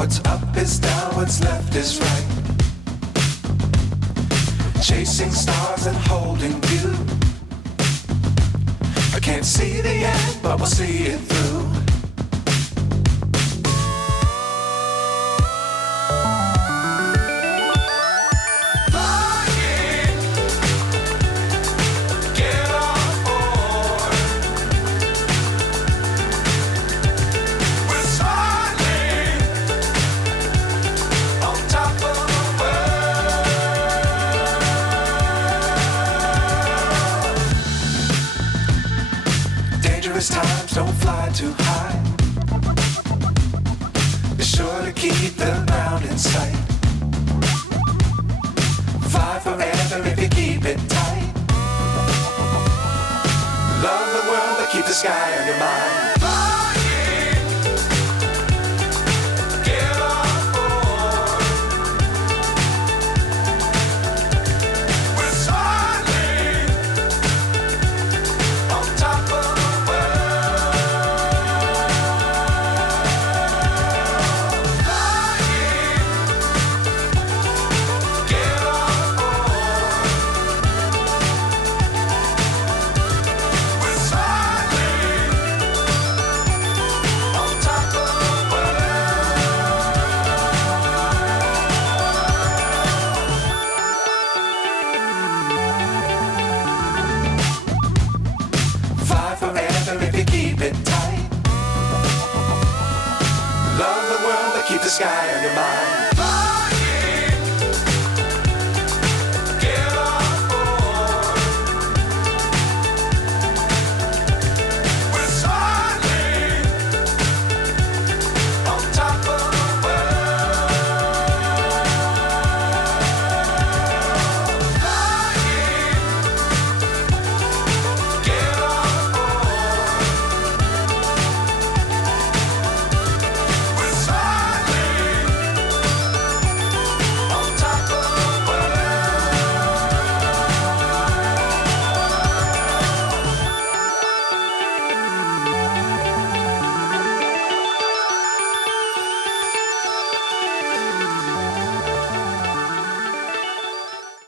What's up is down, what's left is right. Chasing stars and holding you. I can't see the end, but we'll see it through. Times don't fly too high. Be sure to keep the ground in sight. Fly forever if you keep it tight. Love the world but keep the sky on your mind. Keep the sky on your mind.